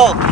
dito.